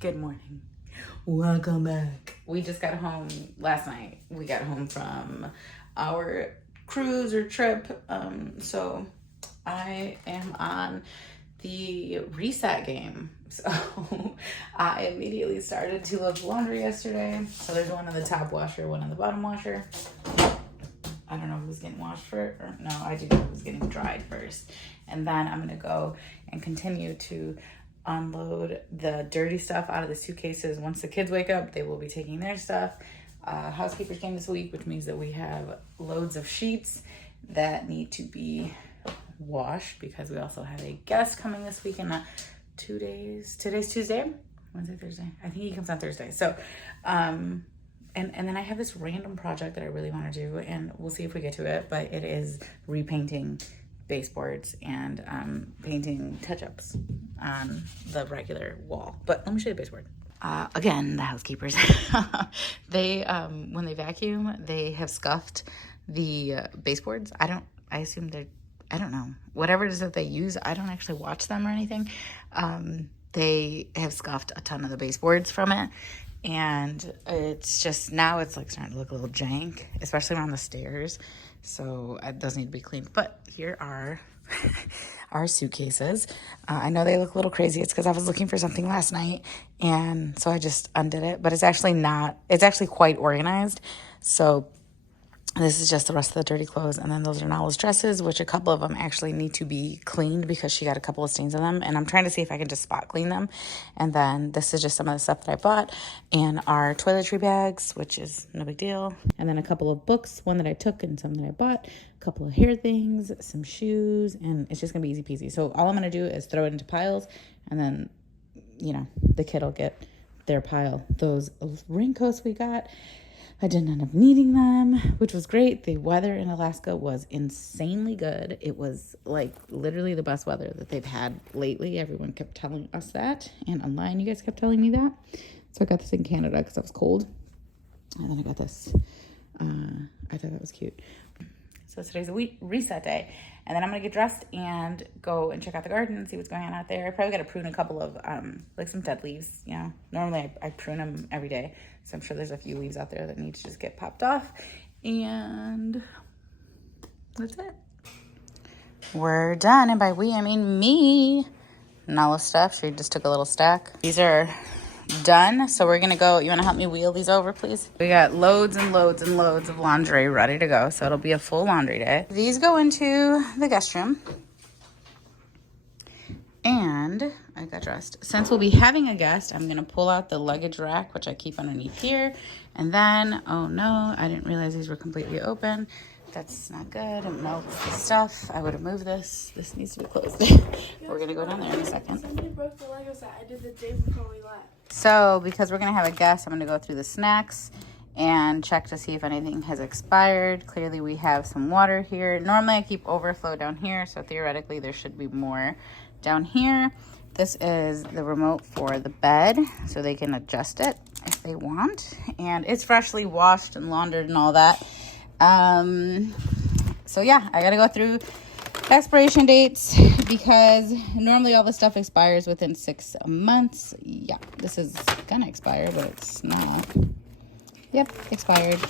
Good morning. Welcome back. We just got home last night. We got home from our cruise or trip. So I am on the reset game. So I immediately started to load laundry yesterday. So there's one in the top washer, one in the bottom washer. I don't know if it was getting washed first or no, I do know it was getting dried first. And then I'm gonna go and continue to unload the dirty stuff out of the suitcases. Once the kids wake up, they will be taking their stuff. Housekeepers came this week, which means that we have loads of sheets that need to be washed because we also have a guest coming this week in 2 days. Today's Tuesday, Wednesday, Thursday. I think he comes on Thursday. So, and then I have this random project that I really want to do, and we'll see if we get to it, but it is repainting baseboards and painting touch-ups on the regular wall. But let me show you the baseboard. Again, the housekeepers, they when they vacuum, they have scuffed the baseboards. I assume I don't know, whatever it is that they use. I don't actually watch them or anything. They have scuffed a ton of the baseboards from it. And it's just, now it's like starting to look a little jank, especially around the stairs. So it does need to be cleaned. But here are our suitcases. I know they look a little crazy. It's because I was looking for something last night. And so I just undid it. But it's actually quite organized. So this is just the rest of the dirty clothes. And then those are Nala's dresses, which a couple of them actually need to be cleaned because she got a couple of stains on them. And I'm trying to see if I can just spot clean them. And then this is just some of the stuff that I bought. And our toiletry bags, which is no big deal. And then a couple of books, one that I took and some that I bought. A couple of hair things, some shoes. And it's just going to be easy peasy. So all I'm going to do is throw it into piles. And then, the kid will get their pile. Those raincoats we got, I didn't end up needing them, which was great. The weather in Alaska was insanely good. It was like literally the best weather that they've had lately. Everyone kept telling us that. And online, you guys kept telling me that. So I got this in Canada because I was cold. And then I got this. I thought that was cute. So today's a reset day. And then I'm going to get dressed and go and check out the garden and see what's going on out there. I probably got to prune a couple of, some dead leaves, Normally I prune them every day. So I'm sure there's a few leaves out there that need to just get popped off. And that's it. We're done. And by we, I mean me. Nala stuff. She just took a little stack. These are done. So we're going to go. You want to help me wheel these over, please? We got loads and loads and loads of laundry ready to go. So it'll be a full laundry day. These go into the guest room. And I got dressed. Since we'll be having a guest, I'm going to pull out the luggage rack, which I keep underneath here. And then, oh no, I didn't realize these were completely open. That's not good. It melts the stuff. I would have moved this. This needs to be closed. We're going to go down there in a second. Somebody broke the Legos that I did the day before we left. So, because we're going to have a guest, I'm going to go through the snacks and check to see if anything has expired. Clearly, we have some water here. Normally, I keep overflow down here, so theoretically, there should be more down here. This is the remote for the bed, so they can adjust it if they want. And it's freshly washed and laundered and all that. So yeah, I gotta go through expiration dates because normally all the stuff expires within 6 months. Yeah, this is gonna expire, but it's not. Yep, expired.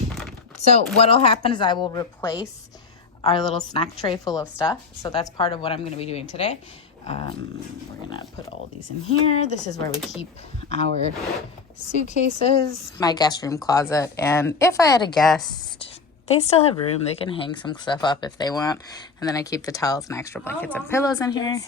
So what'll happen is I will replace our little snack tray full of stuff. So that's part of what I'm gonna be doing today. We're gonna put all these in here. This is where we keep our suitcases, my guest room closet, and if I had a guest, they still have room. They can hang some stuff up if they want. And then I keep the towels and extra blankets and pillows in here.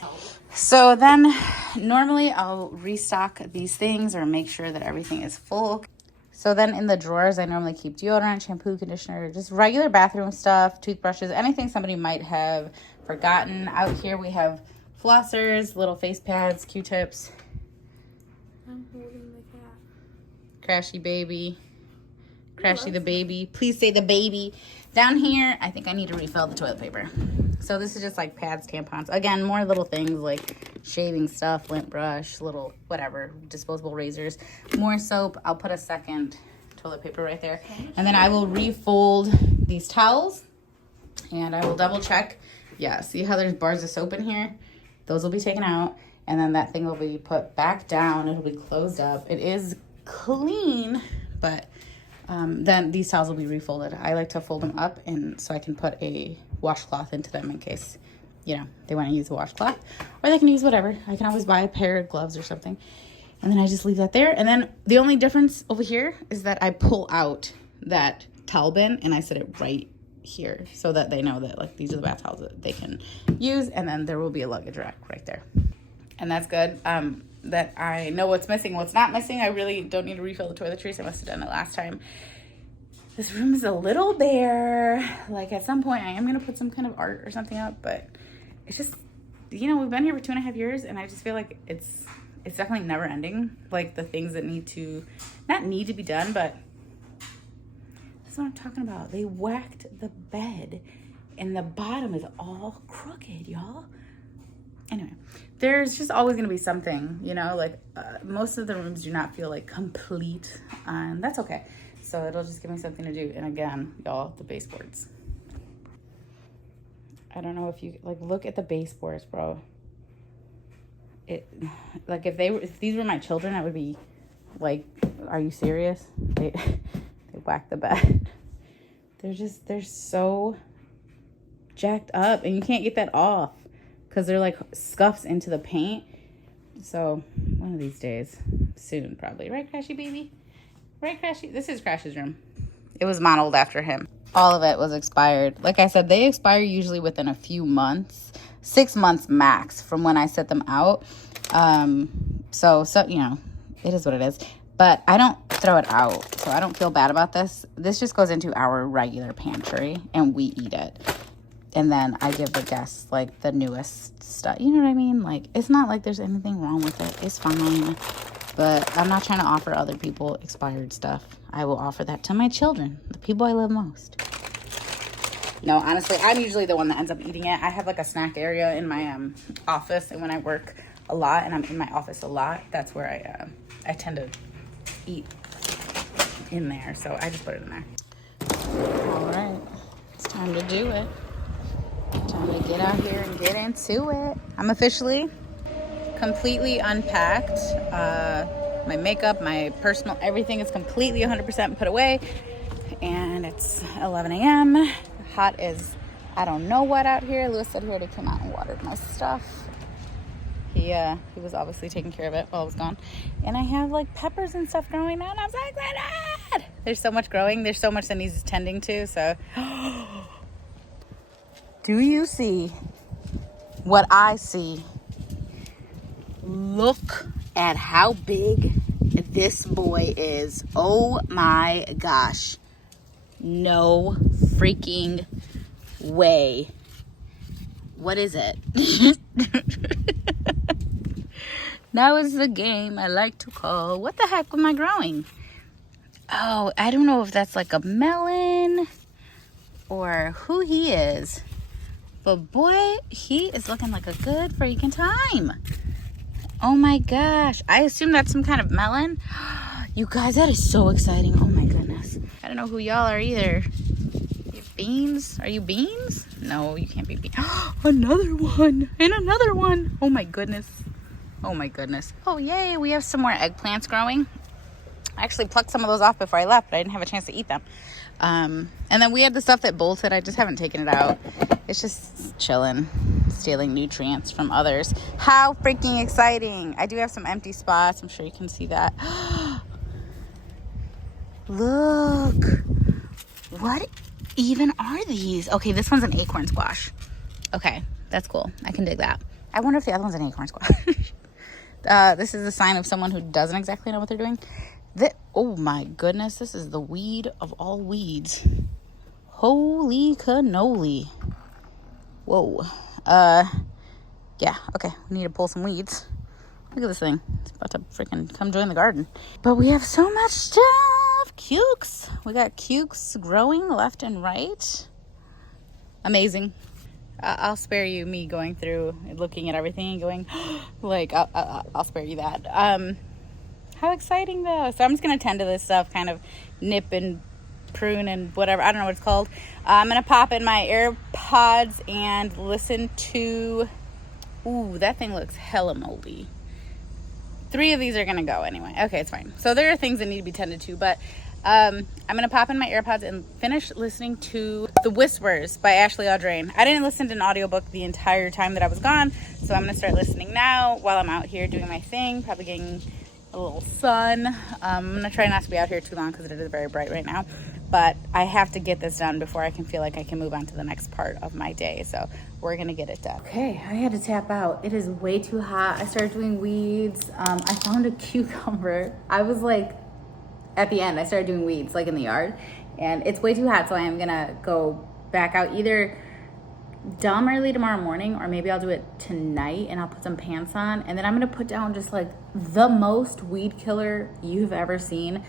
So then normally I'll restock these things or make sure that everything is full. So then in the drawers, I normally keep deodorant, shampoo, conditioner, just regular bathroom stuff, toothbrushes, anything somebody might have forgotten. Out here we have flossers, little face pads, Q-tips. I'm holding the cat. Crashy baby. Crashy the baby. Please say the baby. Down here, I think I need to refill the toilet paper. So this is just like pads, tampons. Again, more little things like shaving stuff, lint brush, little whatever, disposable razors. More soap. I'll put a second toilet paper right there. And then I will refold these towels. And I will double check. Yeah, see how there's bars of soap in here? Those will be taken out. And then that thing will be put back down. It'll be closed up. It is clean, but then these towels will be refolded. I like to fold them up, and so I can put a washcloth into them in case, you know, they want to use a washcloth, or they can use whatever. I can always buy a pair of gloves or something, and then I just leave that there. And then the only difference over here is that I pull out that towel bin and I set it right here so that they know that, like, these are the bath towels that they can use, and then there will be a luggage rack right there. And that's good. That I know what's missing, what's not missing. I really don't need to refill the toiletries. I must have done it last time. This room is a little bare. Like, at some point I am going to put some kind of art or something up, but it's just, you know, we've been here for 2.5 years, and I just feel like it's definitely never ending. Like, the things that not need to be done, but that's what I'm talking about. They whacked the bed and the bottom is all crooked, y'all. Anyway, there's just always going to be something, you know, like most of the rooms do not feel like complete, and that's okay. So it'll just give me something to do. And again, y'all, the baseboards. I don't know if you, like, look at the baseboards, bro. Like, if these were my children, I would be like, are you serious? They whacked the bed. They're so jacked up, and you can't get that off because they're like scuffs into the paint. So one of these days, soon probably, right, Crashy baby? Right, Crashy? This is Crash's room. It was modeled after him. All of it was expired. Like I said, they expire usually within a few months, 6 months max from when I set them out. So you know, it is what it is. But I don't throw it out, so I don't feel bad about this. This just goes into our regular pantry, and we eat it. And then I give the guests, like, the newest stuff. You know what I mean? Like, it's not like there's anything wrong with it. It's fine. But I'm not trying to offer other people expired stuff. I will offer that to my children, the people I love most. No, honestly, I'm usually the one that ends up eating it. I have, like, a snack area in my office, and when I work a lot and I'm in my office a lot, that's where I tend to eat in there. So I just put it in there. All right. It's time to do it. Time to get out here and get into it. I'm officially completely unpacked. My makeup, my personal, everything is completely 100% put away. And it's 11 a.m. Hot as I don't know what out here. Lewis said he already came out and watered my stuff. He was obviously taking care of it while I was gone. And I have, like, peppers and stuff growing out. I'm so excited! There's so much growing. There's so much that needs tending to. So, do you see what I see? Look at how big this boy is. Oh my gosh. No freaking way. What is it? Now is the game I like to call, what the heck am I growing? Oh, I don't know if that's like a melon or who he is. But boy, he is looking like a good freaking time. Oh my gosh. I assume that's some kind of melon. You guys, that is so exciting. Oh my goodness. I don't know who y'all are either. You beans? Are you beans? No, you can't be beans. Another one. And another one. Oh my goodness. Oh my goodness. Oh yay, we have some more eggplants growing. I actually plucked some of those off before I left, but I didn't have a chance to eat them. And then we had the stuff that bolted. I just haven't taken it out. It's just chilling, stealing nutrients from others. How freaking exciting. I do have some empty spots. I'm sure you can see that. Look. What even are these? Okay, this one's an acorn squash. Okay, that's cool. I can dig that. I wonder if the other one's an acorn squash. This is a sign of someone who doesn't exactly know what they're doing. Oh my goodness, this is the weed of all weeds. Holy cannoli. Whoa. Yeah, okay, we need to pull some weeds. Look at this thing. It's about to freaking come join the garden. But we have so much stuff. Cukes. We got cukes growing left and right. Amazing. I'll spare you me going through and looking at everything and going, like, I'll spare you that. How exciting, though. So I'm just going to tend to this stuff, kind of nip and prune and whatever. I don't know what it's called. I'm going to pop in my AirPods and listen to Ooh, that thing looks hella moldy. 3 of these are gonna go anyway. Okay, it's fine. So there are things that need to be tended to, but I'm gonna pop in my AirPods and finish listening to The Whispers by Ashley Audrain. I didn't listen to an audiobook the entire time that I was gone, so I'm gonna start listening now while I'm out here doing my thing, probably getting a little sun. I'm gonna try not to be out here too long because it is very bright right now, but I have to get this done before I can feel like I can move on to the next part of my day, so we're gonna get it done. Okay, I had to tap out. It is way too hot. I started doing weeds. I found a cucumber. I was like, at the end, I started doing weeds like in the yard, and it's way too hot, so I am gonna go back out either dumb early tomorrow morning, or maybe I'll do it tonight and I'll put some pants on, and then I'm gonna put down just like the most weed killer you've ever seen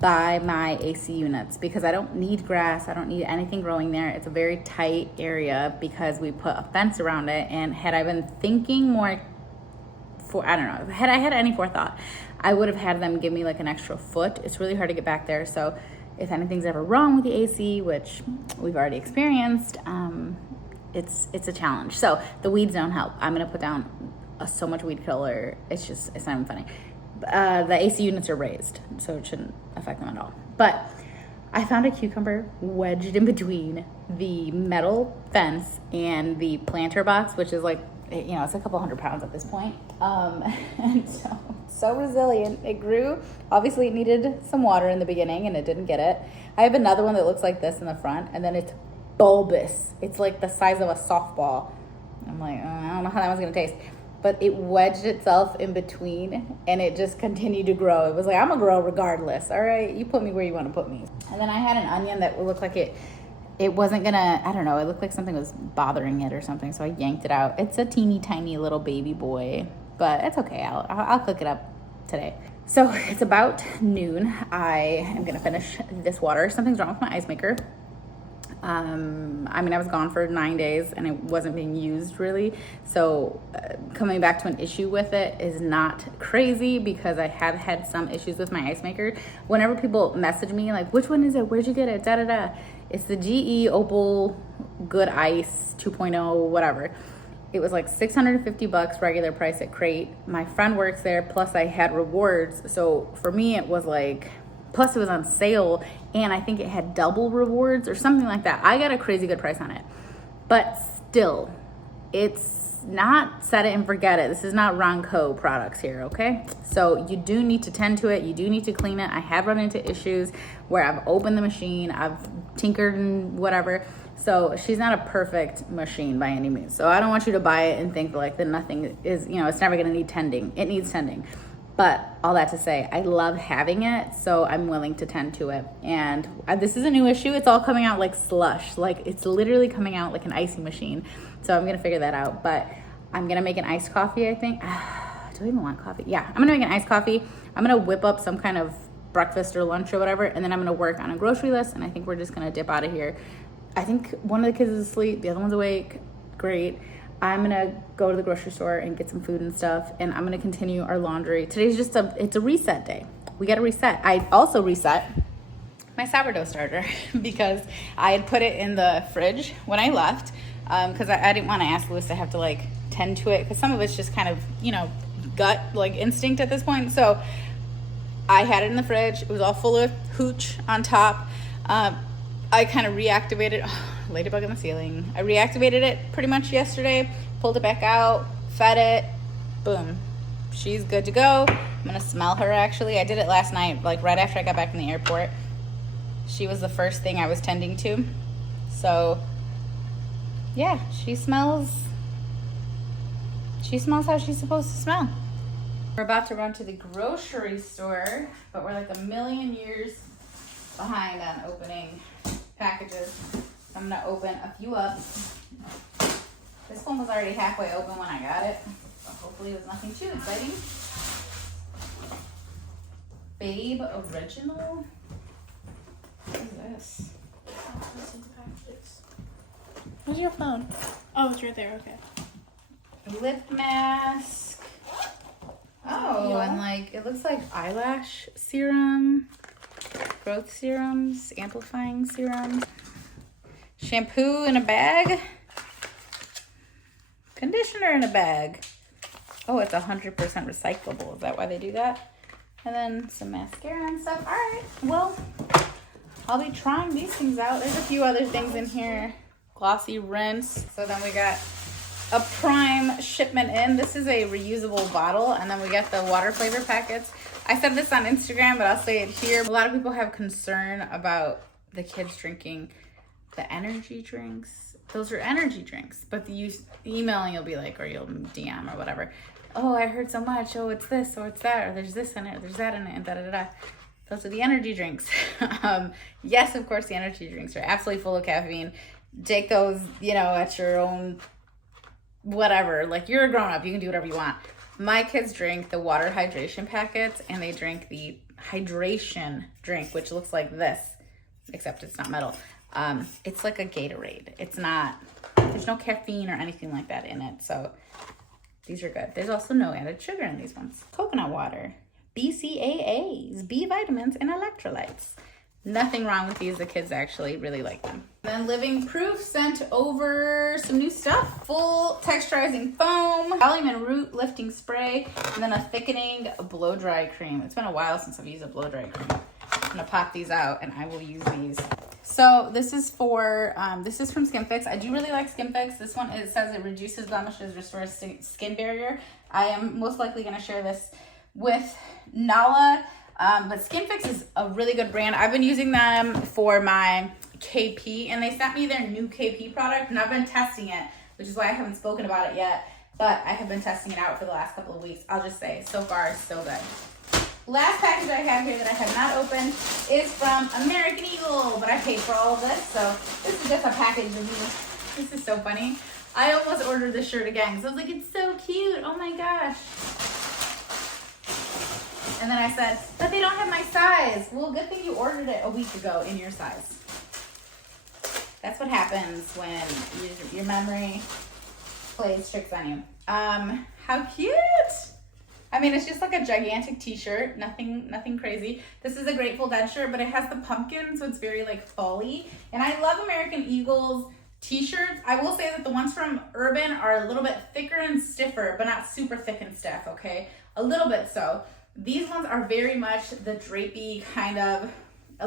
by my AC units, because I don't need grass, I don't need anything growing there. It's a very tight area because we put a fence around it, and had I been thinking more I don't know, had I had any forethought, I would have had them give me like an extra foot. It's really hard to get back there, so if anything's ever wrong with the AC, which we've already experienced, it's a challenge. So the weeds don't help. I'm gonna put down so much weed killer, it's not even funny. The AC units are raised, so it shouldn't affect them at all. But I found a cucumber wedged in between the metal fence and the planter box, which is like, you know, it's a couple 100 pounds at this point. And so resilient. It grew. Obviously, it needed some water in the beginning, and it didn't get it. I have another one that looks like this in the front, and then it's bulbous. It's like the size of a softball. I'm like, I don't know how that one's gonna taste. But it wedged itself in between, and it just continued to grow. It was like, I'm gonna grow regardless. All right, you put me where you want to put me. And then I had an onion that looked like it wasn't gonna, I don't know, it looked like something was bothering it or something, so I yanked it out. It's a teeny tiny little baby boy, but it's okay. I'll cook it up today. So it's about noon. I am gonna finish this water. Something's wrong with my ice maker. I mean, I was gone for 9 days and it wasn't being used really. So coming back to an issue with it is not crazy, because I have had some issues with my ice maker. Whenever people message me like, which one is it? Where'd you get it? Da da da. It's the GE Opal Good Ice 2.0, whatever. It was like $650 regular price at Crate. My friend works there, plus I had rewards. So for me, it was like, plus it was on sale, and I think it had double rewards or something like that. I got a crazy good price on it. But still, it's not set it and forget it. This is not Ronco products here, okay? So you do need to tend to it. You do need to clean it. I have run into issues where I've opened the machine, I've tinkered and whatever. So she's not a perfect machine by any means. So I don't want you to buy it and think like that nothing is, you know, it's never gonna need tending. It needs tending. But all that to say, I love having it, so I'm willing to tend to it. And this is a new issue. It's all coming out like slush. Like, it's literally coming out like an icy machine. So I'm going to figure that out. But I'm going to make an iced coffee, I think. Do I even want coffee? Yeah, I'm going to make an iced coffee. I'm going to whip up some kind of breakfast or lunch or whatever, and then I'm going to work on a grocery list, and I think we're just going to dip out of here. I think one of the kids is asleep. The other one's awake. Great. I'm gonna go to the grocery store and get some food and stuff, and I'm gonna continue our laundry. Today's just it's a reset day. We gotta reset. I also reset my sourdough starter because I had put it in the fridge when I left, because I didn't want to ask Lewis to have to like tend to it, because some of it's just kind of, you know, gut like instinct at this point. So I had it in the fridge. It was all full of hooch on top. I kind of reactivated, ladybug in the ceiling. I reactivated it pretty much yesterday, pulled it back out, fed it, boom. She's good to go. I'm gonna smell her actually. I did it last night, like right after I got back from the airport. She was the first thing I was tending to. So yeah, she smells how she's supposed to smell. We're about to run to the grocery store, but we're like a million years behind on opening packages. I'm gonna open a few up. This one was already halfway open when I got it, so hopefully it was nothing too exciting. Babe Original. What is this? Where's your phone? Oh, it's right there. Okay. Lip mask. Oh, yeah. And like it looks like eyelash serum, growth serums, amplifying serums, shampoo in a bag, conditioner in a bag. Oh, it's 100% recyclable. Is that why they do that? And then some mascara and stuff. All right, well, I'll be trying these things out. There's a few other things in here. Glossy rinse. So then we got a prime shipment in. This is a reusable bottle. And then we got the water flavor packets. I said this on Instagram, but I'll say it here. A lot of people have concern about the kids drinking the energy drinks. Those are energy drinks, but you emailing, you'll be like, or you'll DM or whatever. Oh, I heard so much. Oh, it's this or it's that, or there's this in it, or there's that in it, and da-da-da-da. Those are the energy drinks. Yes, of course, the energy drinks are absolutely full of caffeine. Take those, you know, at your own whatever. Like, you're a grown-up. You can do whatever you want. My kids drink the water hydration packets, and they drink the hydration drink, which looks like this, except it's not metal. It's like a Gatorade. It's not, there's no caffeine or anything like that in it. So these are good. There's also no added sugar in these ones. Coconut water, BCAAs, B vitamins, and electrolytes. Nothing wrong with these. The kids actually really like them. Then Living Proof sent over some new stuff. Full texturizing foam, volume and root lifting spray, and then a thickening blow dry cream. It's been a while since I've used a blow dry cream. I'm gonna pop these out and I will use these. So this is for, this is from Skin Fix. I do really like Skin Fix. This one, it says it reduces blemishes, restores skin barrier. I am most likely gonna share this with Nala, but Skin Fix is a really good brand. I've been using them for my KP, and they sent me their new KP product, and I've been testing it, which is why I haven't spoken about it yet, but I have been testing it out for the last couple of weeks. I'll just say, so far, it's so good. Last package I have here that I have not opened is from American Eagle, but I paid for all of this, so this is just a package of me. This is so funny. I almost ordered this shirt again, because I was like, it's so cute. Oh my gosh. And then I said, but they don't have my size. Well, good thing you ordered it a week ago in your size. That's what happens when your memory plays tricks on you. How cute. I mean, it's just like a gigantic t-shirt, nothing crazy. This is a Grateful Dead shirt, but it has the pumpkin, so it's very like fall-y. And I love American Eagle's t-shirts. I will say that the ones from Urban are a little bit thicker and stiffer, but not super thick and stiff, okay? A little bit so. These ones are very much the drapey kind of,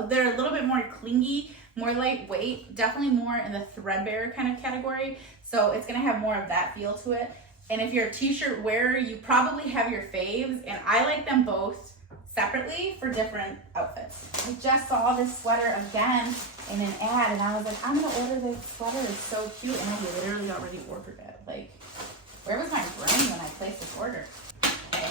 they're a little bit more clingy, more lightweight, definitely more in the threadbare kind of category. So it's gonna have more of that feel to it. And if you're a t-shirt wearer, you probably have your faves, and I like them both separately for different outfits. I just saw this sweater again in an ad, and I was like, I'm gonna order this sweater, it's so cute, and I literally already ordered it. Like, where was my brain when I placed this order? Okay.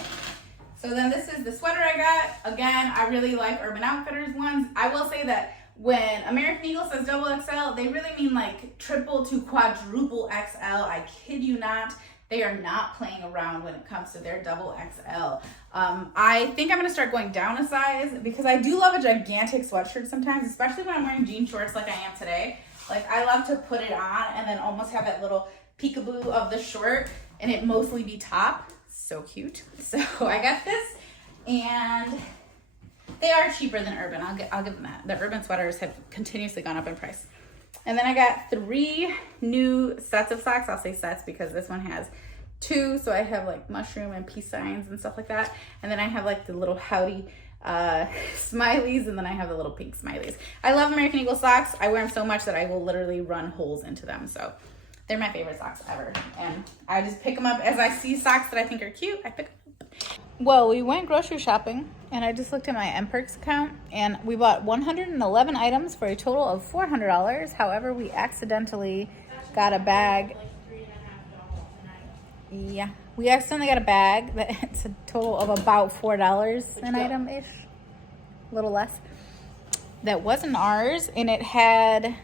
So then this is the sweater I got. Again, I really like Urban Outfitters ones. I will say that when American Eagle says double XL, they really mean like triple to quadruple XL. I kid you not. They are not playing around when it comes to their double XL. I think I'm gonna start going down a size because I do love a gigantic sweatshirt sometimes, especially when I'm wearing jean shorts like I am today. Like, I love to put it on and then almost have that little peekaboo of the short and it mostly be top. So cute. So I got this, and they are cheaper than Urban. I'll give them that. The Urban sweaters have continuously gone up in price. And then I got 3 new sets of socks. I'll say sets because this one has 2. So I have like mushroom and peace signs and stuff like that. And then I have like the little howdy smileys, and then I have the little pink smileys. I love American Eagle socks. I wear them so much that I will literally run holes into them. So they're my favorite socks ever. And I just pick them up as I see socks that I think are cute. I pick them up. Well, we went grocery shopping, and I just looked at my MPerks account, and we bought 111 items for a total of $400. However, we accidentally got a bag. Yeah, we accidentally got a bag that it's a total of about $4 an item-ish, a little less. That wasn't ours, and it had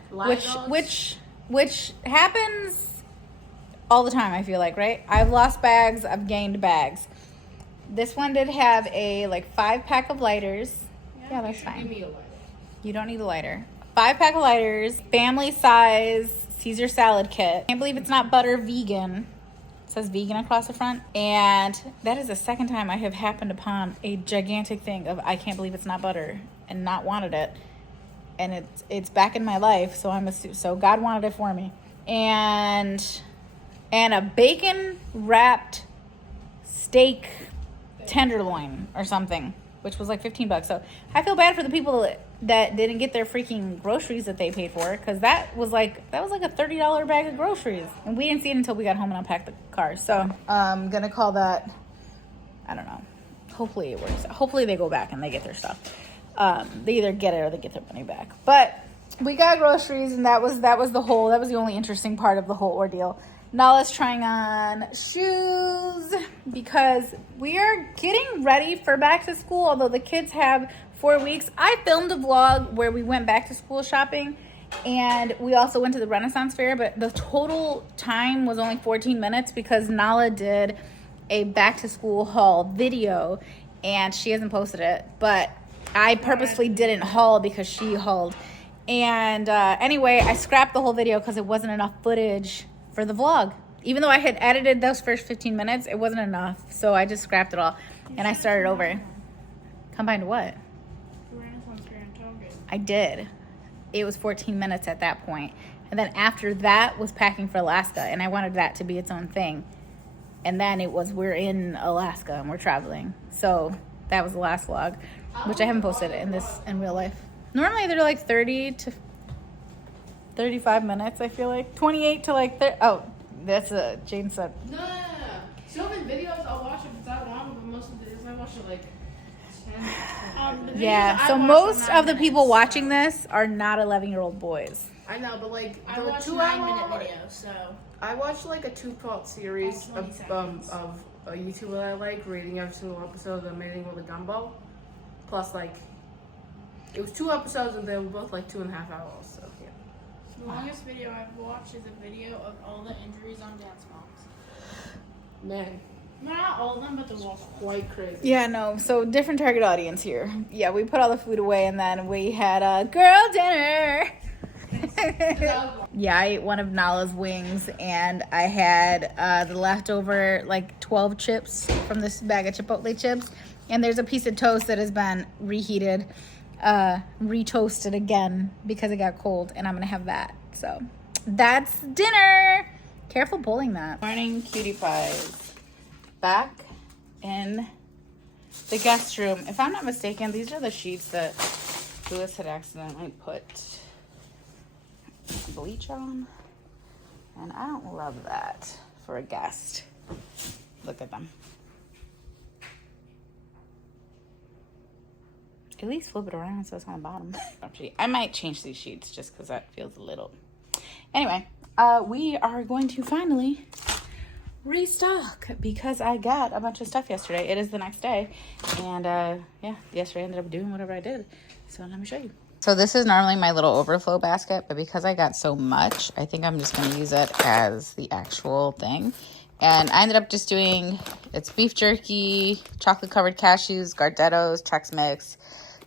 which happens all the time, I feel like, right? I've lost bags, I've gained bags. This one did have a like 5-pack of lighters. Yeah, that's fine. Give me a lighter. You don't need a lighter. 5-pack of lighters, family size Caesar salad kit. Can't believe it's not butter vegan. It says vegan across the front. And that is the second time I have happened upon a gigantic thing of I can't believe it's not butter and not wanted it. And it's back in my life, so so God wanted it for me. And and a bacon wrapped steak tenderloin or something, which was like $15. So I feel bad for the people that didn't get their freaking groceries that they paid for, because that was like a $30 bag of groceries, and we didn't see it until we got home and unpacked the car. So I'm gonna call that, I don't know, hopefully it works. Hopefully they go back and they get their stuff. They either get it or they get their money back. But we got groceries, and that was the only interesting part of the whole ordeal. Nala's trying on shoes because we are getting ready for back to school, although the kids have 4 weeks. I filmed a vlog where we went back to school shopping, and we also went to the Renaissance Fair, but the total time was only 14 minutes because Nala did a back to school haul video and she hasn't posted it, but I purposely didn't haul because she hauled. And anyway, I scrapped the whole video because it wasn't enough footage for the vlog. Even though I had edited those first 15 minutes, it wasn't enough. So I just scrapped it all and I started over. Combined what? I did. It was 14 minutes at that point. And then after that was packing for Alaska, and I wanted that to be its own thing. And then it was we're in Alaska and we're traveling. So that was the last vlog, which I haven't posted in real life. Normally they're like 30 to 35 minutes, I feel like. 28 to like 30. Oh, that's Jane said. No. Some of the videos I'll watch if it's that long, but most of the videos I watch are like 10. Yeah, so most of the people watching this are not 11-year-old boys. I know, but like I watch 9-minute videos, so I watched like a 2-part series of a YouTuber that I like, rating every single episode of the Amazing with a Gumball. Plus, like, it was 2 episodes and they were both like 2.5 hours. So yeah. The longest video I've watched is a video of all the injuries on Dance Moms. Man, Not all of them, but the walk. quite crazy. Yeah, no, so different target audience here. Yeah, we put all the food away and then we had a girl dinner. Yeah, I ate one of Nala's wings and I had the leftover like 12 chips from this bag of Chipotle chips. And there's a piece of toast that has been reheated, retoasted again because it got cold, and I'm gonna have that. So that's dinner. Careful pulling that. Morning, cutie pies. Back in the guest room. If I'm not mistaken, these are the sheets that Louis had accidentally put bleach on, and I don't love that for a guest. Look at them. At least flip it around so it's on the bottom. I might change these sheets just because that feels a little. Anyway, we are going to finally restock because I got a bunch of stuff yesterday. It is the next day, and yeah, yesterday I ended up doing whatever I did. So let me show you. So this is normally my little overflow basket, but because I got so much, I think I'm just going to use it as the actual thing. And I ended up just doing, it's beef jerky, chocolate covered cashews, Gardettos, Chex Mix,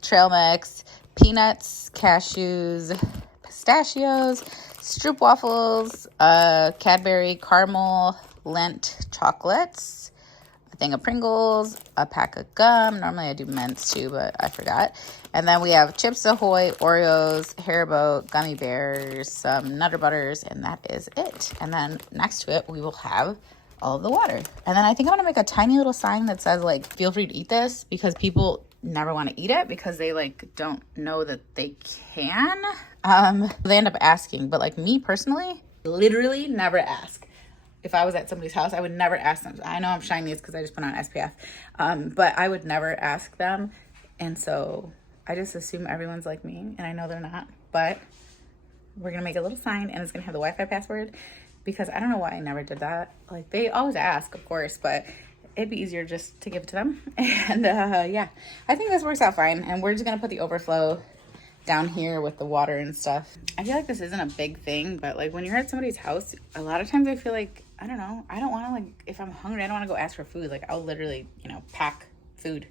trail mix, peanuts, cashews, pistachios, Stroop waffles, Cadbury caramel Lindt chocolates, a thing of Pringles, a pack of gum. Normally I do mints too, but I forgot. And then we have Chips Ahoy, Oreos, Haribo, gummy bears, some Nutter Butters, and that is it. And then next to it, we will have all of the water. And then I think I'm gonna make a tiny little sign that says like, feel free to eat this, because people never want to eat it because they like don't know that they can. They end up asking, but like me personally, literally never ask. If I was at somebody's house, I would never ask them. I know I'm shiny because I just put on SPF, but I would never ask them. And so I just assume everyone's like me, and I know they're not. But we're gonna make a little sign, and it's gonna have the Wi-Fi password, because I don't know why I never did that. Like, they always ask, of course, but it'd be easier just to give it to them. And yeah, I think this works out fine. And we're just gonna put the overflow down here with the water and stuff. I feel like this isn't a big thing, but like when you're at somebody's house, a lot of times I feel like, I don't know, I don't want to, like, if I'm hungry, I don't want to go ask for food. Like, I'll literally, you know, pack food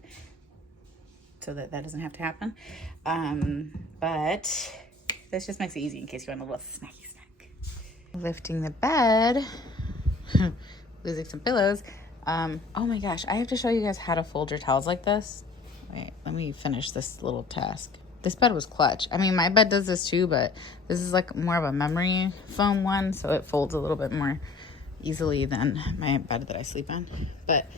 so that doesn't have to happen. But this just makes it easy in case you want a little snacky snack. Lifting the bed, losing some pillows. Oh my gosh, I have to show you guys how to fold your towels like this. Wait, let me finish this little task. This bed was clutch. I mean, my bed does this too, but this is like more of a memory foam one, so it folds a little bit more easily than my bed that I sleep on. But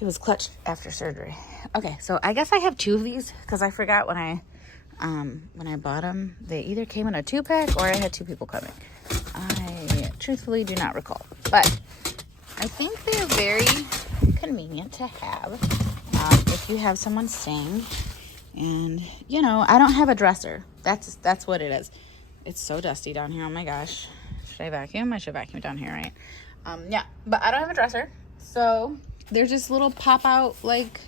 it was clutch after surgery. Okay, so I guess I have 2 of these because I forgot when I bought them, they either came in a 2-pack or I had 2 people coming. I truthfully do not recall, but I think they are very convenient to have if you have someone staying. And you know, I don't have a dresser. That's what it is. It's so dusty down here. Oh my gosh. Should I vacuum? I should vacuum down here, right? Yeah, but I don't have a dresser, so they're just little pop-out like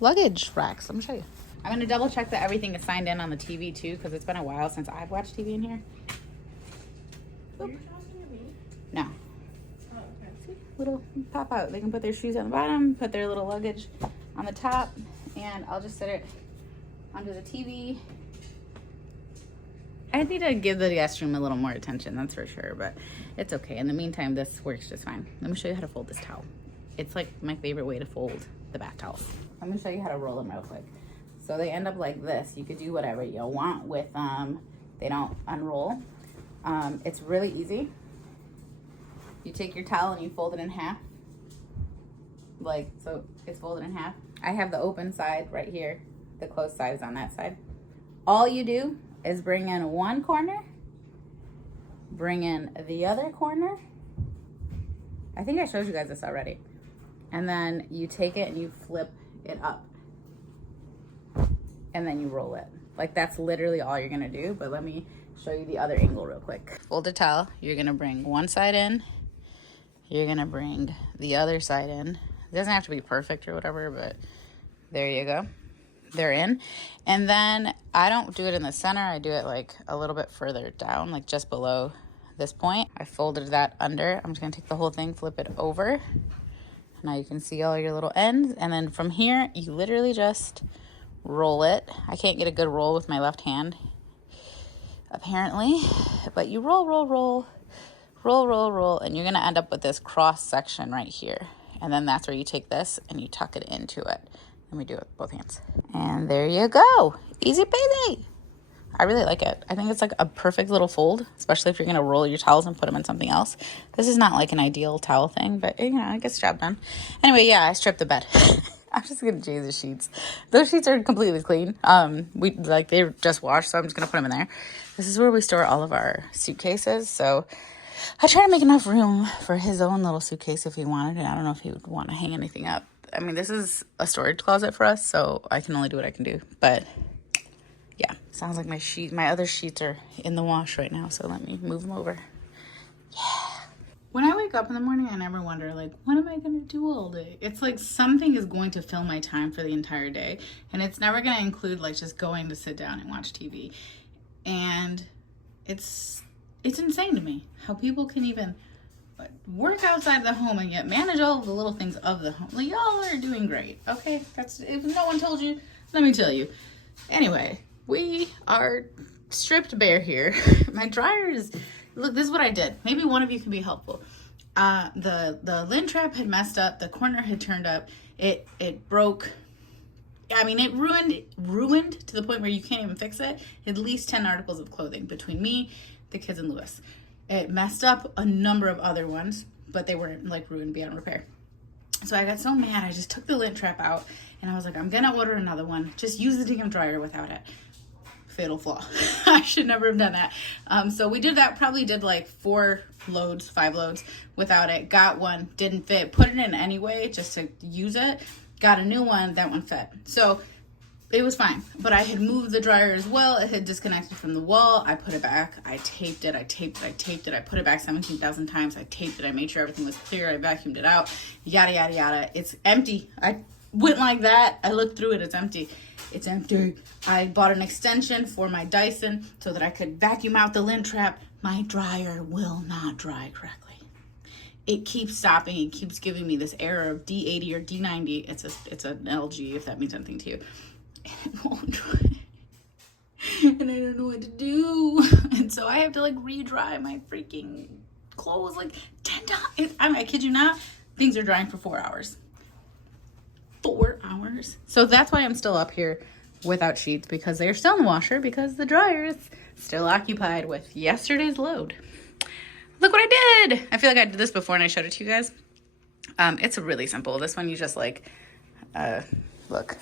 luggage racks. Let me show you. I'm gonna double check that everything is signed in on the TV too, because it's been a while since I've watched TV in here. Are you talking to me? No. Oh, okay. See? Little pop out. They can put their shoes on the bottom, put their little luggage on the top, and I'll just set it under the TV. I need to give the guest room a little more attention, that's for sure, but it's okay. In the meantime, this works just fine. Let me show you how to fold this towel. It's like my favorite way to fold the bath towels. I'm gonna show you how to roll them real quick. So they end up like this. You could do whatever you want with them. They don't unroll. It's really easy. You take your towel and you fold it in half. Like, so it's folded in half. I have the open side right here. The closed side is on that side. All you do is bring in one corner, bring in the other corner. I think I showed you guys this already. And then you take it and you flip it up. And then you roll it. Like, that's literally all you're gonna do, but let me show you the other angle real quick. Fold a towel, you're gonna bring one side in, you're gonna bring the other side in. It doesn't have to be perfect or whatever, but there you go. They're in. And then I don't do it in the center, I do it like a little bit further down, like just below this point. I folded that under. I'm just gonna take the whole thing, flip it over. Now you can see all your little ends, and then from here, you literally just roll it. I can't get a good roll with my left hand, apparently, but you roll, roll, roll, roll, roll, roll, and you're gonna end up with this cross section right here. And then that's where you take this and you tuck it into it. Let me do it with both hands. And there you go. Easy peasy. I really like it. I think it's like a perfect little fold, especially if you're gonna roll your towels and put them in something else. This is not like an ideal towel thing, but you know, it gets the job done. Anyway, yeah, I stripped the bed. I'm just gonna change the sheets. Those sheets are completely clean. They're just washed, so I'm just gonna put them in there. This is where we store all of our suitcases. So I try to make enough room for his own little suitcase if he wanted it. I don't know if he would want to hang anything up. I mean, this is a storage closet for us, so I can only do what I can do. But yeah, sounds like my other sheets are in the wash right now, so let me move them over. Yeah. When I wake up in the morning, I never wonder, like, what am I going to do all day? It's like something is going to fill my time for the entire day, and it's never going to include, like, just going to sit down and watch TV. And it's insane to me how people can even work outside the home and yet manage all of the little things of the home. Like, y'all are doing great, okay? If no one told you, let me tell you. Anyway, we are stripped bare here. My dryer is... Look, this is what I did. Maybe one of you can be helpful. The lint trap had messed up. The corner had turned up. It broke. I mean, it ruined to the point where you can't even fix it. At least 10 articles of clothing between me, the kids, and Lewis. It messed up a number of other ones, but they weren't like ruined beyond repair. So I got so mad. I just took the lint trap out, and I was like, I'm gonna order another one. Just use the damn dryer without it. Fatal flaw. I should never have done that. So we did that, probably did like 5 loads without it. Got one, didn't fit, put it in anyway just to use it. Got a new one, that one fit. So it was fine, but I had moved the dryer as well. It had disconnected from the wall. I put it back. I taped it. I put it back 17,000 times. I taped it. I made sure everything was clear. I vacuumed it out. Yada, yada, yada. It's empty. I went like that. I looked through it. It's empty. It's empty. I bought an extension for my Dyson so that I could vacuum out the lint trap. My dryer will not dry correctly. It keeps stopping. It keeps giving me this error of D80 or D90. It's an LG, if that means anything to you. It won't dry. And I don't know what to do. And so I have to like re-dry my freaking clothes like 10 times. I kid you not. Things are drying for 4 hours. 4 hours. So that's why I'm still up here without sheets, because they're still in the washer because the dryer is still occupied with yesterday's load. look what I did. I feel like I did this before and I showed it to you guys. It's really simple. This one you just like, look,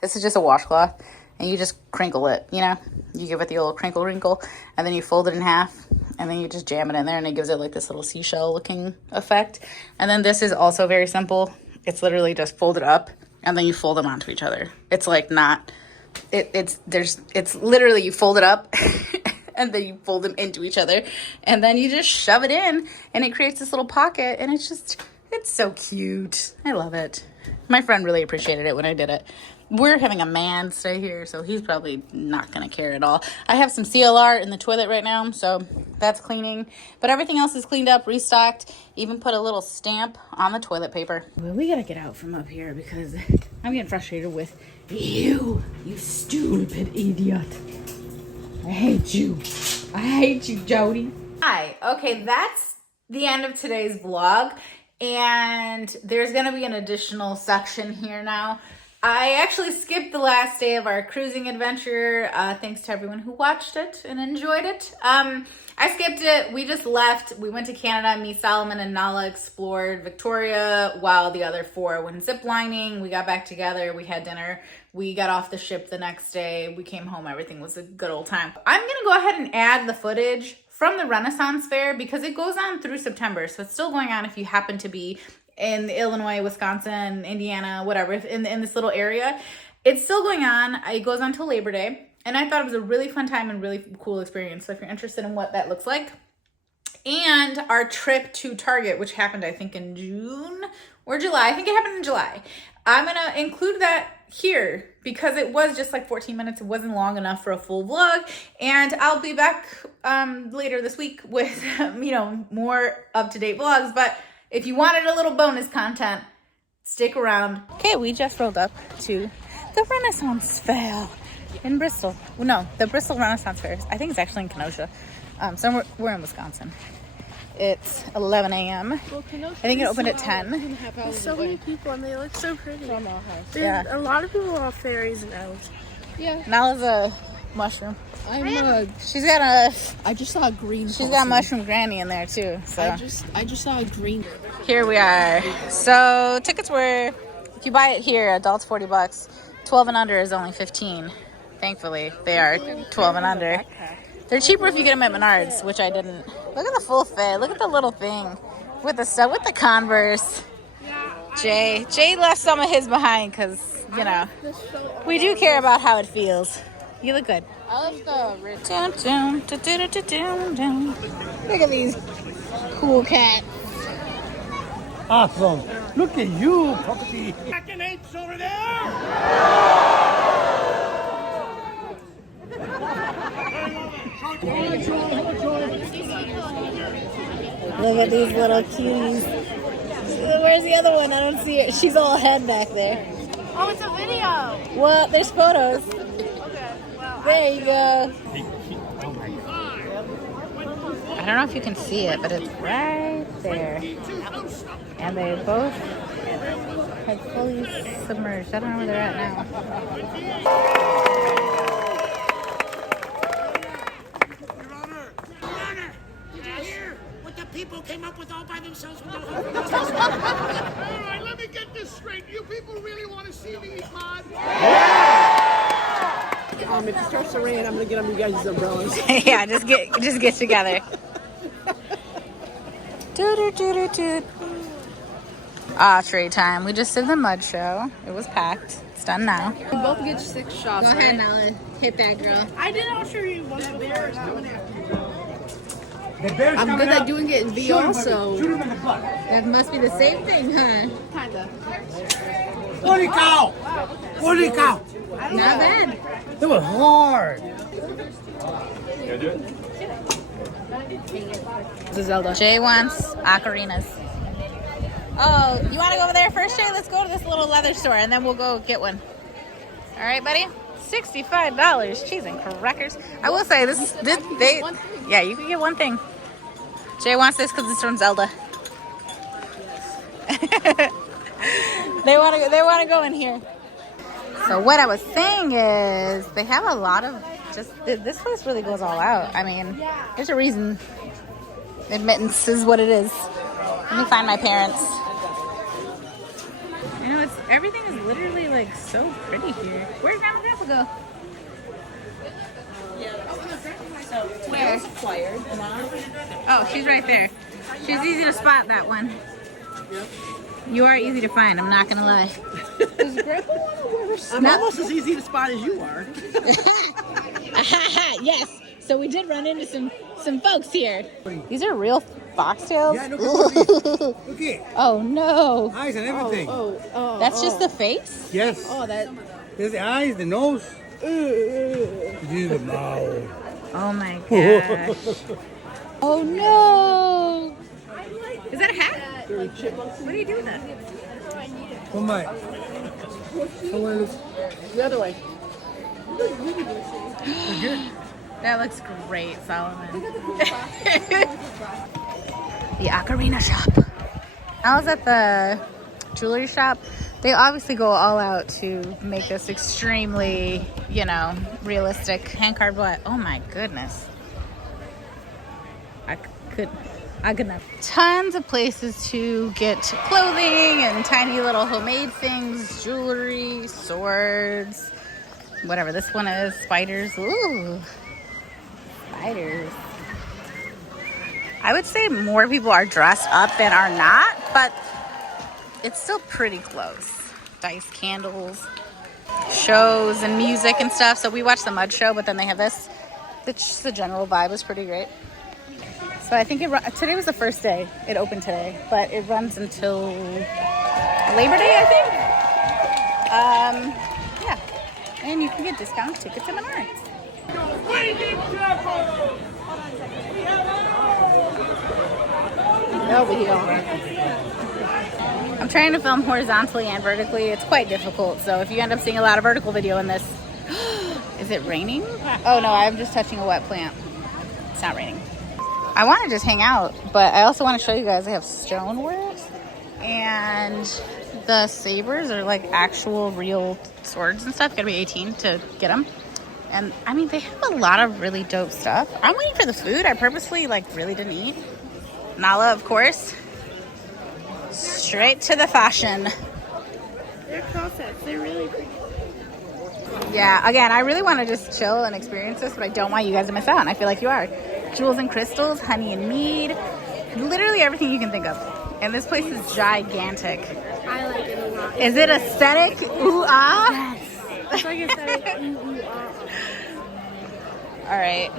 this is just a washcloth and you just crinkle it, you know, you give it the old crinkle wrinkle and then you fold it in half and then you just jam it in there and it gives it like this little seashell looking effect. And then this is also very simple. It's literally just fold it up and then you fold them onto each other. It's like not, it's literally you fold it up and then you fold them into each other and then you just shove it in and it creates this little pocket and it's so cute. I love it. My friend really appreciated it when I did it. We're having a man stay here, so he's probably not going to care at all. I have some CLR in the toilet right now, so that's cleaning. But everything else is cleaned up, restocked, even put a little stamp on the toilet paper. Well, we got to get out from up here because I'm getting frustrated with you stupid idiot. I hate you. I hate you, Jody. Hi. Okay, that's the end of today's vlog. And there's going to be an additional section here now. I actually skipped the last day of our cruising adventure. Thanks to everyone who watched it and enjoyed it. I skipped it. We just left. We went to Canada. Me, Solomon, and Nala explored Victoria while the other four went ziplining. We got back together. We had dinner. We got off the ship the next day. We came home. Everything was a good old time. I'm going to go ahead and add the footage from the Renaissance Fair because it goes on through September. So it's still going on if you happen to be in Illinois, Wisconsin, Indiana, whatever, in this little area. It's still going on. It goes on till Labor Day. And I thought it was a really fun time and really cool experience. So if you're interested in what that looks like. And our trip to Target, which happened, I think, in June or July. I think it happened in July. I'm going to include that here because it was just like 14 minutes. It wasn't long enough for a full vlog. And I'll be back later this week with, more up-to-date vlogs. But if you wanted a little bonus content, stick around. Okay, we just rolled up to the Renaissance Fair in Bristol. Well, no, the Bristol Renaissance Fair. I think it's actually in Kenosha. So we're in Wisconsin. It's 11 a.m. Well, I think it opened at 10. There's so many people and they look so pretty. Yeah. A lot of people are fairies and elves. Yeah. Nala's a mushroom. I Just saw a green. She's got mushroom granny in there too. So I just saw a green. Here we are. So tickets were, if you buy it here, adults $40. 12 and under is only 15. Thankfully, they are 12 and under. They're cheaper if you get them at Menards, which I didn't. Look at the full fit. Look at the little thing with the stuff, with the Converse. Jay left some of his behind because, we do care about how it feels. You look good. I love the red. Look at these cool cats. Awesome. Look at you, puppy. Fucking apes over there. Look at these little cuties. Where's the other one? I don't see her. She's all head back there. Oh, it's a video. Well, there's photos. Okay, well. There you go. I don't know if you can see it, but it's right there. And they both have fully submerged. I don't know where they're at now. Your Honor, did you hear what the people came up with all by themselves? All right, let me get this straight. You people really want to see me eat cod? If it starts to rain, I'm gonna get on you guys' umbrellas. Yeah, just get together. Trade time. We just did the mud show. It was packed. It's done now. We both get 6 shots. Go ahead, Nala. Hit that girl. I did not sure you wanted to I'm good at doing it in VR, so Shoot him in the butt. That must be the same thing, huh? Kinda. Holy cow! Holy cow! Not bad. It was hard. this is Zelda. Jay wants ocarinas. Oh, you want to go over there first, Jay? Let's go to this little leather store, and then we'll go get one. All right, buddy? $65. Cheese and crackers. I will say, yeah, you can get one thing. Jay wants this because it's from Zelda. They want to go in here. So what I was saying is they have a lot of this place really goes all out. I mean, there's a reason Admittance is what it is. Let me find my parents. You know, everything is literally like so pretty here. Where'd Grandma and Grandpa go? Where? Oh, she's right there. She's easy to spot, that one. You are easy to find, I'm not gonna lie. Does Grandpa want to wear I'm almost as easy to spot as you are. Yes. So we did run into some folks here. These are real foxtails? Yeah, look at these. Look it. Oh no. Eyes and everything. That's just the face? Yes. Oh, that. There's the eyes, the nose. Use the mouth. Oh my gosh. Oh no. Is that a hat? What do you do with that? Oh my. The other way. That looks great, Solomon. The ocarina shop. I was at the jewelry shop. They obviously go all out to make this extremely, you know, realistic hand-carved what? Oh my goodness. I could not. Tons of places to get clothing and tiny little homemade things, jewelry, swords, whatever this one is, spiders. Ooh, spiders. I would say more people are dressed up than are not, but it's still pretty close. Dice candles, shows and music and stuff. So we watched the mud show, but then they have this. The general vibe was pretty great. So I think today was the first day. It opened today, but it runs until Labor Day, I think. Yeah, and you can get discount tickets in Menards. Over here. I'm trying to film horizontally and vertically. It's quite difficult. So if you end up seeing a lot of vertical video in this, is it raining? Oh no, I'm just touching a wet plant. It's not raining. I want to just hang out, but I also want to show you guys I have stonework, and the sabers are like actual real swords and stuff. You gotta be 18 to get them. And I mean, they have a lot of really dope stuff. I'm waiting for the food. I purposely like really didn't eat. Nala, of course. Straight to the fashion. They're closets. They're really pretty. Yeah, again, I really want to just chill and experience this, but I don't want you guys to miss out, and I feel like you are. Jewels and crystals, honey and mead, literally everything you can think of. And this place is gigantic. I like it a lot. Is it aesthetic? Ooh, ah? Yes. It's like aesthetic. Ooh, ah. All right.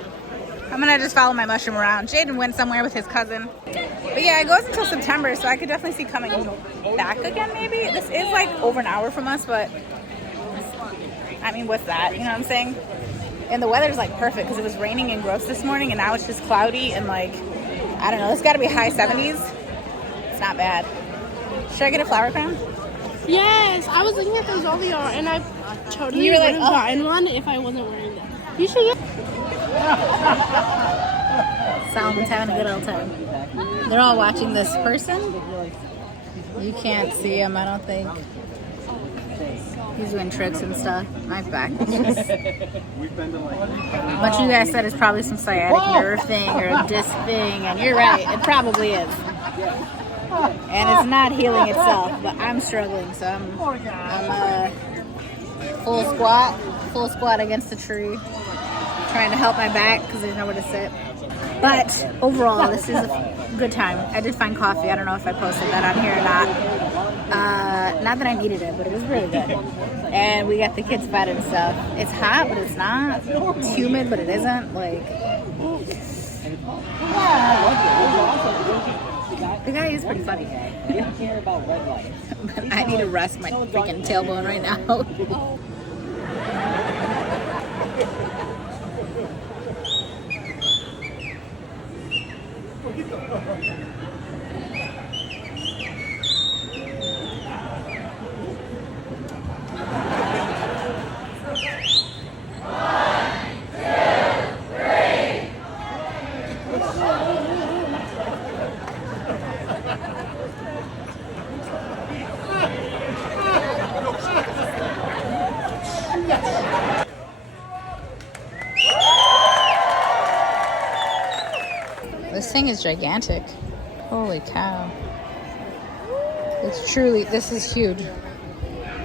I'm going to just follow my mushroom around. Jaden went somewhere with his cousin. But yeah, it goes until September, so I could definitely see coming back again, maybe. This is like over an hour from us, but I mean, what's that? You know what I'm saying? And the weather's like perfect because it was raining and gross this morning, and now it's just cloudy and like, I don't know, it's got to be high 70s. It's not bad. Should I get a flower crown? Yes, I was looking at those earlier, and I totally You were like, would have gotten one if I wasn't wearing them. You should get. Solomon's having a good old time. They're all watching this person. You can't see him, I don't think. He's doing tricks and stuff. My back. A bunch of you guys said it's probably some sciatic nerve thing or a disc thing, and you're right, it probably is. And it's not healing itself, but I'm struggling, so I'm full squat against the tree, trying to help my back because there's nowhere to sit. But overall, this is a good time. I did find coffee. I don't know if I posted that on here or not. Not that I needed it, but it was really good. And we got the kids fed and stuff. It's hot, but it's not. It's humid, but it isn't. Like, the guy is pretty funny. But I need to rest my freaking tailbone right now. This thing is gigantic. Holy cow. It's truly, this is huge.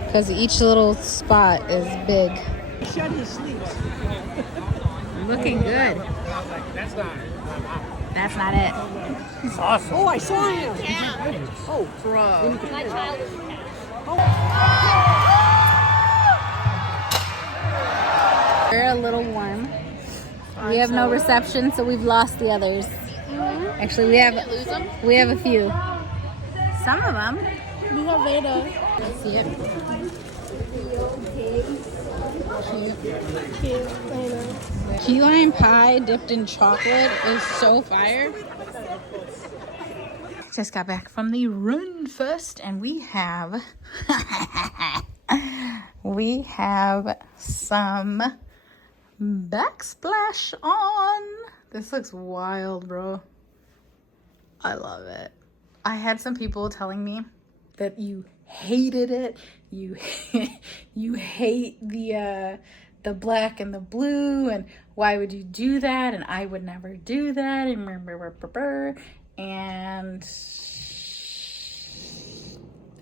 Because each little spot is big. Shut his sleeves. Looking good. That's not it. He's awesome. Oh, I saw him. Oh, bro. My child is We're a little warm. We have no reception, so we've lost the others. Actually, we have a few. Some of them. We have Veda. Let's see it. Cute. Key lime pie dipped in chocolate is so fire. Just got back from the run first, and we have some backsplash on. This looks wild, bro. I love it. I had some people telling me that you hated it. You hate the black and the blue, and why would you do that? And I would never do that. And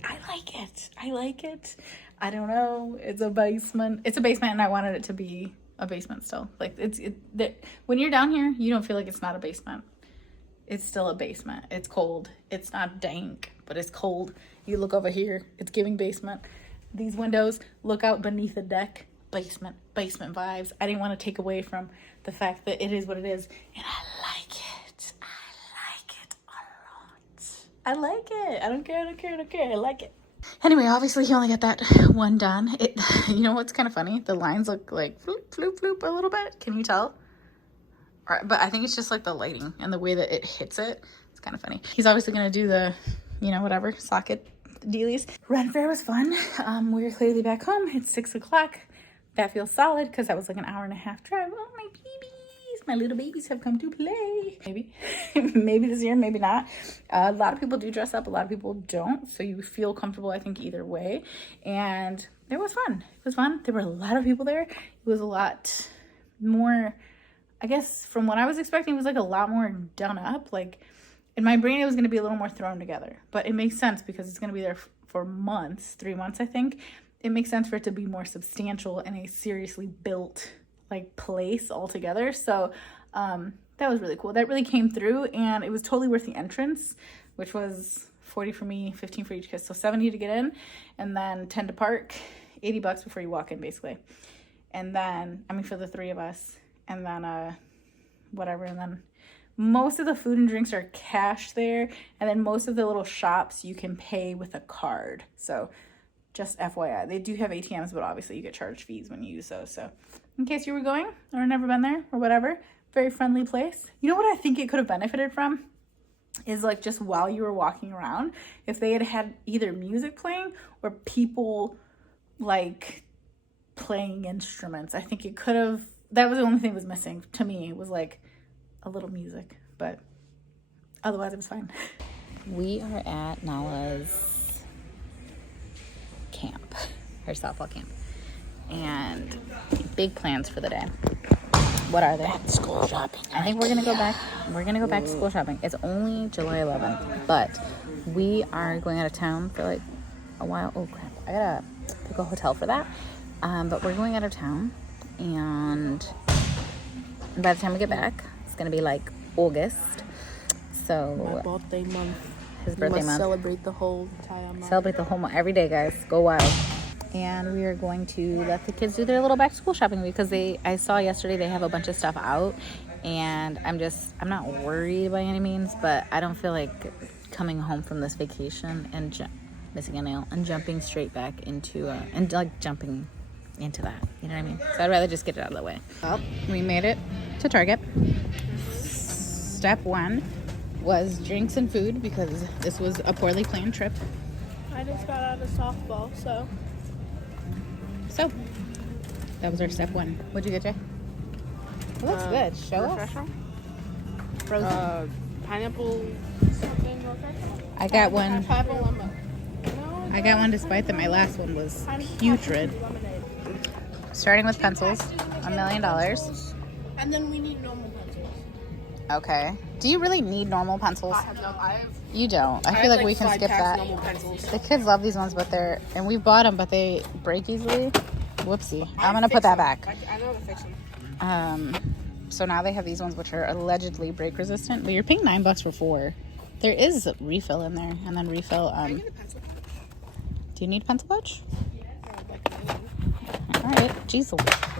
I like it. I don't know. It's a basement, and I wanted it to be a basement still. Like when you're down here, you don't feel like it's not a basement. It's still a basement. It's cold. It's not dank, but it's cold. You look over here, it's giving basement. These windows look out beneath the deck. Basement vibes. I didn't want to take away from the fact that it is what it is, and I like it a lot. I like it. I don't care. I like it. Anyway, obviously you only get that one done. You know what's kind of funny? The lines look like floop, floop, floop a little bit. Can you tell? But I think it's just like the lighting and the way that it hits it. It's kind of funny. He's obviously going to do the, whatever, socket dealies. Run Fair was fun. We're clearly back home. It's 6 o'clock. That feels solid because that was like an hour and a half drive. Oh, my babies. My little babies have come to play. Maybe. Maybe this year, maybe not. A lot of people do dress up. A lot of people don't. So you feel comfortable, I think, either way. And it was fun. It was fun. There were a lot of people there. It was a lot more, I guess, from what I was expecting, it was like a lot more done up. Like in my brain, it was going to be a little more thrown together. But it makes sense because it's going to be there for months, 3 months, I think. It makes sense for it to be more substantial and a seriously built like place altogether. So that was really cool. That really came through, and it was totally worth the entrance, which was $40 for me, $15 for each kid. So $70 to get in, and then $10 to park, $80 before you walk in basically. And then, for the 3 of us, and then whatever. And then most of the food and drinks are cash there. And then most of the little shops you can pay with a card. So just FYI, they do have ATMs, but obviously you get charged fees when you use those. So in case you were going or never been there or whatever, very friendly place. You know what I think it could have benefited from is like just while you were walking around, if they had either music playing or people like playing instruments. I think it could have, that was the only thing that was missing to me. It was like a little music, but otherwise it was fine. We are at Nala's camp, her softball camp, and big plans for the day. What are they? School shopping. I think we're gonna go back. We're gonna go back to school shopping. It's only July 11th, but we are going out of town for like a while. Oh crap! I gotta pick a hotel for that. But we're going out of town, and by the time we get back, it's gonna be like August. So My birthday month. His birthday month. Celebrate the whole entire month. Celebrate the whole month every day, guys. Go wild. And we are going to let the kids do their little back to school shopping because I saw yesterday they have a bunch of stuff out, and I'm not worried by any means, but I don't feel like coming home from this vacation and missing a nail and jumping straight back into jumping into that. You know what I mean? So I'd rather just get it out of the way. Well, we made it to Target. Step 1 was drinks and food because this was a poorly planned trip. I just got out of softball, so that was our step 1. What'd you get, Jay? It looks good. Show us. Frozen. Pineapple. something refreshing. I got one. Pineapple lemon. I got one despite that my last one was putrid. Starting with pencils, $1 million. And then we need normal pencils. Okay. Do you really need normal pencils? You don't. I feel have, like we can 5 skip packs that. of normal pencils. The kids love these ones, but and we bought them, but they break easily. Whoopsie. I'm gonna put that back. I know how to fix them. So now they have these ones which are allegedly break resistant, but you're paying $9 for 4. There is a refill in there, and then refill. Can I get a pencil? Do you need a pencil pouch? All right, jeez,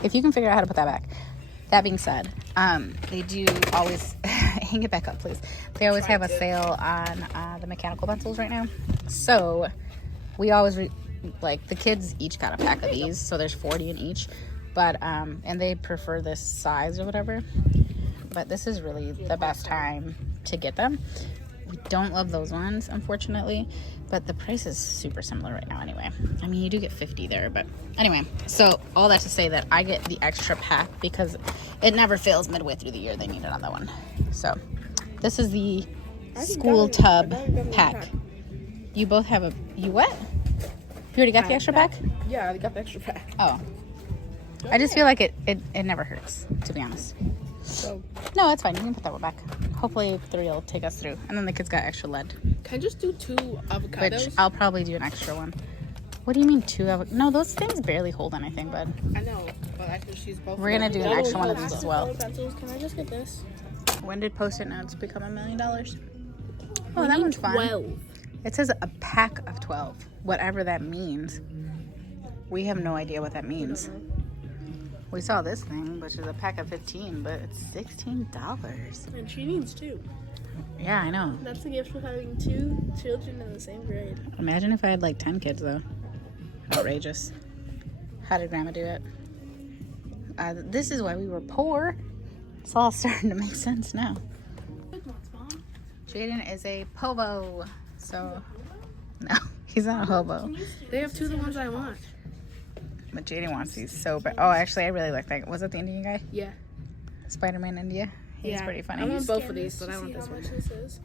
if you can figure out how to put that back. That being said, they do always hang it back up, please. They always have a sale on the mechanical pencils right now. So we always like the kids each got a pack of these, so there's 40 in each. But and they prefer this size or whatever. But this is really the best time to get them. We don't love those ones, unfortunately, but the price is super similar right now anyway. I mean, you do get 50 there, but anyway. So all that to say that I get the extra pack because it never fails midway through the year. They need another one. So this is the school tub pack. You both have you what? You already got the extra pack? Yeah, I got the extra pack. Oh. I just feel like it never hurts, to be honest. So No, it's fine. You can put that one back. Hopefully 3 will take us through. And then the kids got extra lead. can I just do 2 avocados? Which I'll probably do an extra one. What do you mean 2 avocados? No, those things barely hold anything, bud. I know, but I can choose both. We're going to do an extra one of these as well. Pencils. Can I just get this? When did Post-it notes become $1 million? Oh, that one's fun. 12. It says a pack of 12. Whatever that means. We have no idea what that means. We saw this thing, which is a pack of 15, but it's $16. And she needs 2. Yeah, I know. That's the gift of having 2 children in the same grade. Imagine if I had like 10 kids, though. Outrageous. How did Grandma do it? This is why we were poor. It's all starting to make sense now. Jaden is a povo, so no, he's not a hobo. They have 2 of the ones I want. But Jaden wants these so bad. Oh, actually, I really like that. Was that the Indian guy? Yeah. Spider-Man India. He's pretty funny. I want both of these, but I want See this how one. much this is.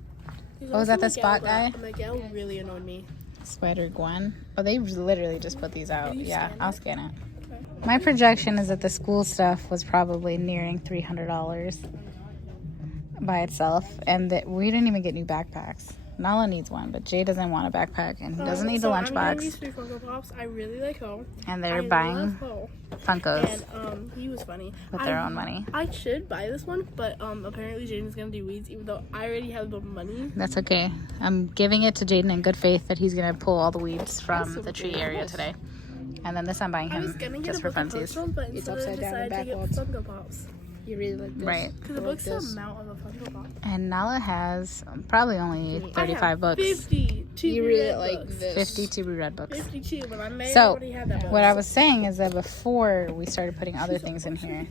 Oh, is that the spot guy? Miguel really annoyed me. Spider-Gwen. Oh, they literally just put these out. Yeah, I'll scan it. My projection is that the school stuff was probably nearing $300 by itself, and that we didn't even get new backpacks. Nala needs one, but Jay doesn't want a backpack, and he doesn't need the I'm getting lunchbox. these 3 Funko Pops. I really like Ho. And they're I buying love Ho. Funkos And he was funny. with their own money. I should buy this one, but apparently Jaden's gonna do weeds, even though I already have the money. That's okay. I'm giving it to Jaden in good faith that he's gonna pull all the weeds from the tree area today. And then this I'm buying I was him gonna get just a for book of funsies. Post but It's instead I upside down and decided to get backwards. Funko Pops. You really like this? Right. Because the book's the amount of a Funko Pop. And Nala has probably only 35 books. 50 You really like this? 50 to be read books. 52, but I may So, already have that book. what I was saying is that before we started putting other things in here,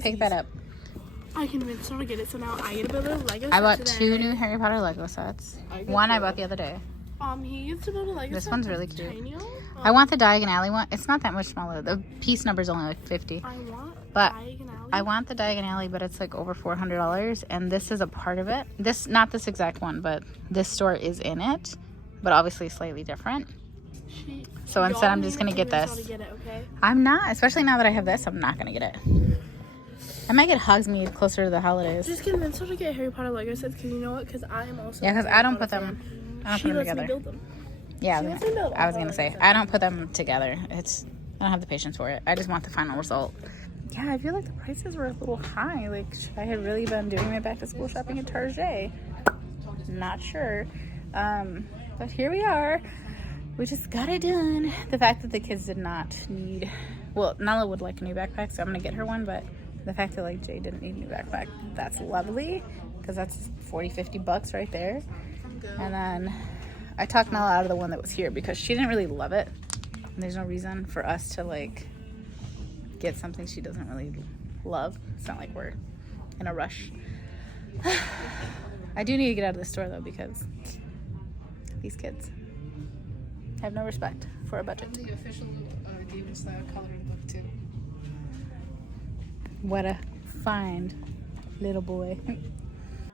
pick that up. I convinced her to get it, so now I get a bit of Lego I bought set 2 today. new Harry Potter Lego sets. One I bought the other day. He gets to build a Lego This set one's that's really cute. tiny. I want the Diagon Alley one. It's not that much smaller. The piece number's only like 50. I want But Diagon Alley. I want the Diagon Alley, but it's like over $400, and this is a part of it. Not this exact one, but this store is in it, but obviously slightly different. So instead, I'm just gonna get this. I'm not, especially now that I have this, I'm not gonna get it. I might get Hogsmeade closer to the holidays. Just convince her to get Harry Potter Lego sets, because you know what? Because I am also. Yeah, because a I Harry don't put Potter them. fan. I don't She put them lets me together. build them. Yeah, She lets me build I was all gonna of say them. I don't put them together. I don't have the patience for it. I just want the final result. Yeah, I feel like the prices were a little high. Like, should I have really been doing my back to school shopping at Target? Not sure. But here we are. We just got it done. The fact that the kids did not need, well, Nala would like a new backpack, so I'm gonna get her one, but the fact that like Jay didn't need a new backpack, that's lovely, because that's $40-50 right there. And then I talked Nala out of the one that was here because she didn't really love it. And there's no reason for us to like get something she doesn't really love. It's not like we're in a rush. I do need to get out of the store though, because these kids have no respect for a budget. The official David Slayer coloring book too. What a find, little boy.